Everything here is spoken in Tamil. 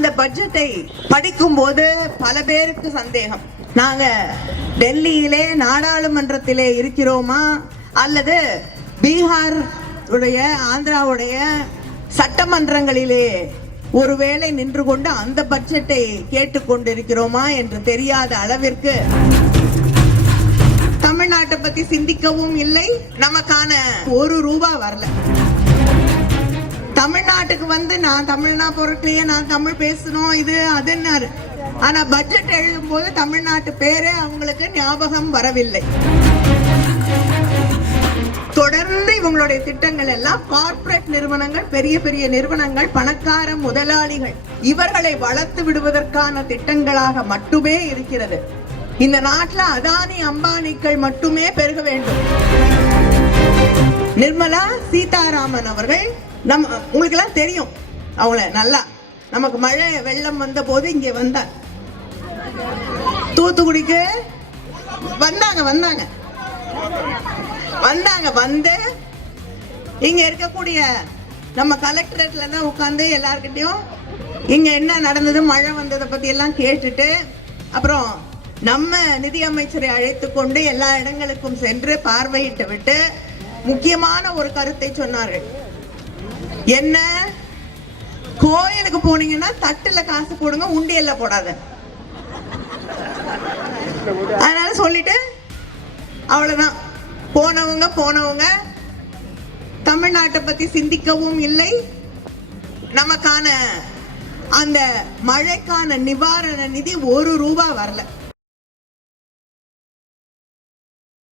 அந்த பட்ஜெட்டை படிக்கும் போது பல பேருக்கு சந்தேகம், நாங்க டெல்லியிலே நாடாளுமன்றத்திலே இருக்கிறோமா அல்லது பீகார் உடைய ஆந்திராவுடைய சட்டமன்றங்களிலே ஒருவேளை நின்று கொண்டு அந்த பட்ஜெட்டை கேட்டுக்கொண்டிருக்கிறோமா என்று தெரியாத அளவிற்கு தமிழ்நாட்டை பத்தி சிந்திக்கவும் இல்லை, நமக்கான ஒரு ரூபா வரல. தமிழ்நாட்டுக்கு வந்து நான் தமிழ்னா பொருட்களையே நான் தமிழ் பேசணும் இது அதுன்னாரு. ஆனா பட்ஜெட் எழுதும் போது தமிழ்நாட்டு பேரே அவங்களுக்கு ஞாபகம் வரவில்லை. தொடர்ந்து இவங்களுடைய திட்டங்கள் எல்லாம் கார்ப்பரேட் நிறுவனங்கள், பெரிய பெரிய நிறுவனங்கள், பணக்கார முதலாளிகள் இவர்களை வளர்த்து விடுவதற்கான திட்டங்களாக மட்டுமே இருக்கிறது. இந்த நாட்டில் அதானி அம்பானிக்கள் மட்டுமே பெருக வேண்டும். நிர்மலா சீதாராமன் அவர்கள் உங்களுக்கு எல்லாம் தெரியும், அவங்கள நல்லா நமக்கு மழை வெள்ளம் வந்த போது இங்க வந்தார், தூத்துக்குடிக்கு வந்தாங்க வந்து இங்க இருக்கக்கூடிய நம்ம கலெக்டரேட்ல தான் உட்கார்ந்து எல்லார்கிட்டையும் இங்க என்ன நடந்தது, மழை வந்ததை பத்தி எல்லாம் கேட்டுட்டு அப்புறம் நம்ம நிதி அமைச்சரை அழைத்து கொண்டு எல்லா இடங்களுக்கும் சென்று பார்வையிட்டு விட்டு முக்கியமான ஒரு கருத்தை சொன்னார்கள். என்ன, கோயிலுக்கு போனீங்கன்னா தட்டுல காசு போடுங்க, உண்டியல்ல போடாத. அதனால சொல்லிட்டு அவ்வளவுதான். போனவங்க தமிழ்நாட்டை பத்தி சிந்திக்கவும் இல்லை, நமக்கான அந்த மழைக்கான நிவாரண நிதி ஒரு ரூபா வரல.